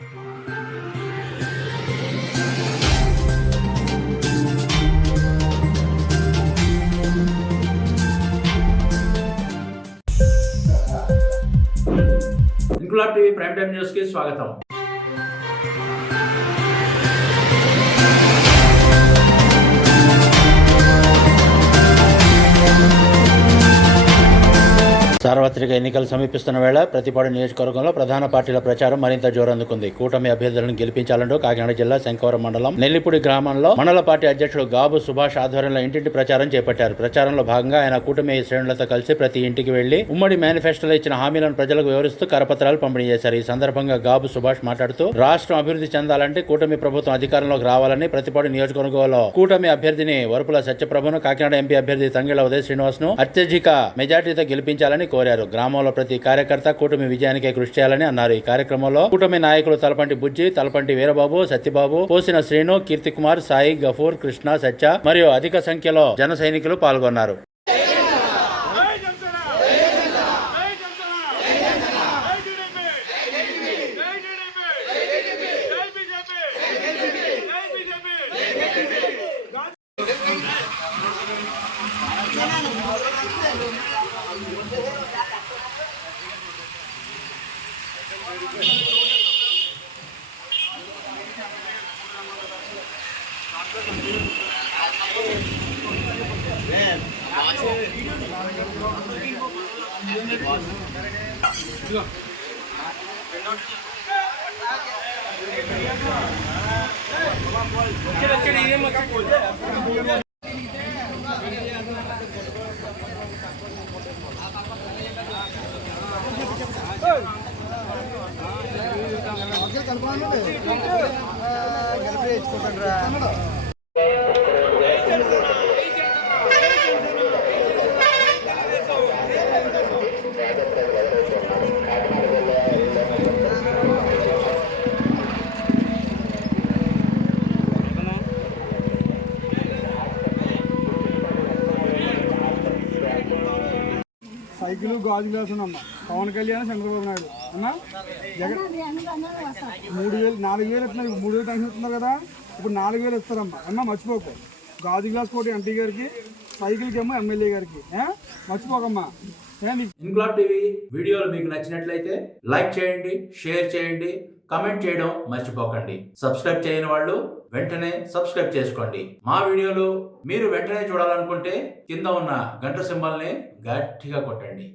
Inquilab TV prime time news కి స్వాగతం. సార్వత్రిక ఎన్నికలు సమీపిస్తున్న వేళ ప్రతిపాడు నియోజకవర్గంలో ప్రధాన పార్టీల ప్రచారం మరింత జోరందుకుంది. కూటమి అభ్యర్థులను గెలిపించాలంటూ కాకినాడ జిల్లా శంకవరం మండలం నెల్లిపూడి గ్రామంలో మండల పార్టీ అధ్యక్షుడు గాబు సుభాష్ ఆధ్వర్యంలో ఇంటింటి ప్రచారం చేపట్టారు. ప్రచారంలో భాగంగా ఆయన కూటమి శ్రేణులతో కలిసి ప్రతి ఇంటికి వెళ్లి ఉమ్మడి మేనిఫెస్టోలో ఇచ్చిన హామీలను ప్రజలకు వివరిస్తూ కరపత్రాలు పంపిణీ చేశారు. ఈ సందర్భంగా గాబు సుభాష్ మాట్లాడుతూ రాష్ట్రం అభివృద్ధి చెందాలంటే కూటమి ప్రభుత్వం అధికారంలోకి రావాలని, ప్రతిపాడు నియోజకవర్గంలో కూటమి అభ్యర్థిని వరుపుల సత్యప్రభను, కాకినాడ ఎంపీ అభ్యర్థి తంగెళ్ల ఉదయ శ్రీనివాస్ ను అత్యధిక మెజార్టీతో గెలిపించాలని కోరారు. గ్రామంలో ప్రతి కార్యకర్త కూటమి విజయానికే కృషి చేయాలని అన్నారు. ఈ కార్యక్రమంలో కూటమి నాయకులు తలపంటి బుజ్జి, తలపంటి వీరబాబు, సత్యబాబు, పోసిన శ్రీను, కీర్తికుమార్, సాయి, గఫూర్, కృష్ణ, సత్య మరియు అధిక సంఖ్యలో జన సైనికులు పాల్గొన్నారు. సైకిల్ గాజు గ్లాసు అన్న పవన్ కళ్యాణ్, చంద్రబాబు నాయుడు అన్న జగన్ 3,000 4,000 ఇస్తున్నారు. 3,000 టెన్షన్ ఇస్తున్నారు కదా, ఇప్పుడు 4,000 ఇస్తారమ్మా అన్న. మర్చిపోకు. గాజు గ్లాస్ కోటి ఎంపీ గారికి, సైకిల్కి ఏమో ఎమ్మెల్యే గారికి. మర్చిపోకమ్మా. ఇంక్లాబ్ టీవీ వీడియోలు మీకు నచ్చినట్లయితే లైక్ చేయండి, షేర్ చేయండి, కమెంట్ చేయడం మర్చిపోకండి. సబ్స్క్రైబ్ చేయని వాళ్ళు వెంటనే సబ్స్క్రైబ్ చేసుకోండి. మా వీడియోలు మీరు వెంటనే చూడాలనుకుంటే కింద ఉన్న గంట సింబల్ని గట్టిగా కొట్టండి.